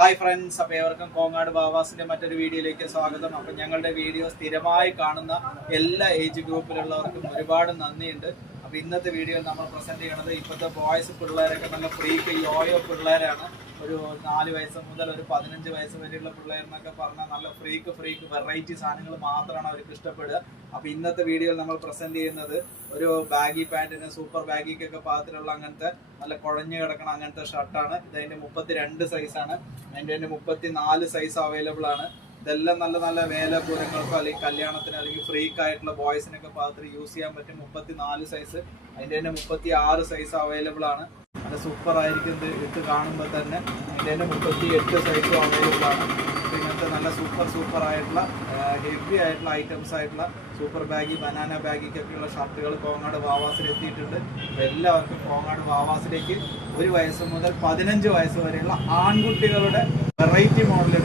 Hi friends, അപ്പോൾ ഏവർക്കും കോങ്ങാട് ബാവാസിന്റെ മറ്റൊരു വീഡിയോയിലേക്ക് സ്വാഗതം. അപ്പം ഞങ്ങളുടെ വീഡിയോ സ്ഥിരമായി കാണുന്ന എല്ലാ ഏജ് ഗ്രൂപ്പിലുള്ളവർക്കും ഒരുപാട് നന്ദിയുണ്ട്. അപ്പോൾ ഇന്നത്തെ വീഡിയോയിൽ നമ്മൾ പ്രസന്റ് ചെയ്യണത് ഇപ്പോഴത്തെ ബോയ്സ് പിള്ളേരൊക്കെ നല്ല ഫ്രീക്ക് യോയോ പിള്ളേരാണ്. ഒരു 4 വയസ്സ് മുതൽ ഒരു 15 വയസ്സ് വരെയുള്ള പിള്ളേരെന്നൊക്കെ പറഞ്ഞാൽ നല്ല ഫ്രീക്ക് വെറൈറ്റി സാധനങ്ങൾ മാത്രമാണ് അവർക്ക് ഇഷ്ടപ്പെടുക. അപ്പോൾ ഇന്നത്തെ വീഡിയോയിൽ നമ്മൾ പ്രസന്റ് ചെയ്യുന്നത് ഒരു ബാഗി പാൻറ്റിന് സൂപ്പർ ബാഗിക്കൊക്കെ പാകത്തിലുള്ള അങ്ങനത്തെ നല്ല കുഴഞ്ഞു കിടക്കണ അങ്ങനത്തെ ഷർട്ടാണ്. ഇതതിൻ്റെ 32 സൈസാണ്. അതിൻ്റെ 34 സൈസ് അവൈലബിൾ ആണ്. ഇതെല്ലാം നല്ല നല്ല വേലപൂരങ്ങൾക്കോ അല്ലെങ്കിൽ കല്യാണത്തിന് അല്ലെങ്കിൽ ഫ്രീക്ക് ആയിട്ടുള്ള ബോയ്സിനൊക്കെ പാകത്തിൽ യൂസ് ചെയ്യാൻ പറ്റും. 34 സൈസ്. അതിൻ്റെ 36 സൈസ് അവൈലബിൾ ആണ്. നല്ല സൂപ്പർ ആയിരിക്കും ഇത് ഇട്ട് കാണുമ്പോൾ തന്നെ. അതിൻ്റെ 38 സൈസും അവൈലബിൾ ആണ്. ഇങ്ങനത്തെ നല്ല സൂപ്പർ ആയിട്ടുള്ള ഹെവി ആയിട്ടുള്ള ഐറ്റംസ് ആയിട്ടുള്ള സൂപ്പർ ബാഗി, ബനാന ബാഗിക്കൊക്കെയുള്ള ഷർട്ടുകൾ കോങ്ങാട് വാവാസിൽ എത്തിയിട്ടുണ്ട്. അപ്പോൾ എല്ലാവർക്കും കോങ്ങാട് വാവാസിലേക്ക് 1 വയസ്സ് മുതൽ 15 വയസ്സ് വരെയുള്ള ആൺകുട്ടികളുടെ വെറൈറ്റി മോഡൽ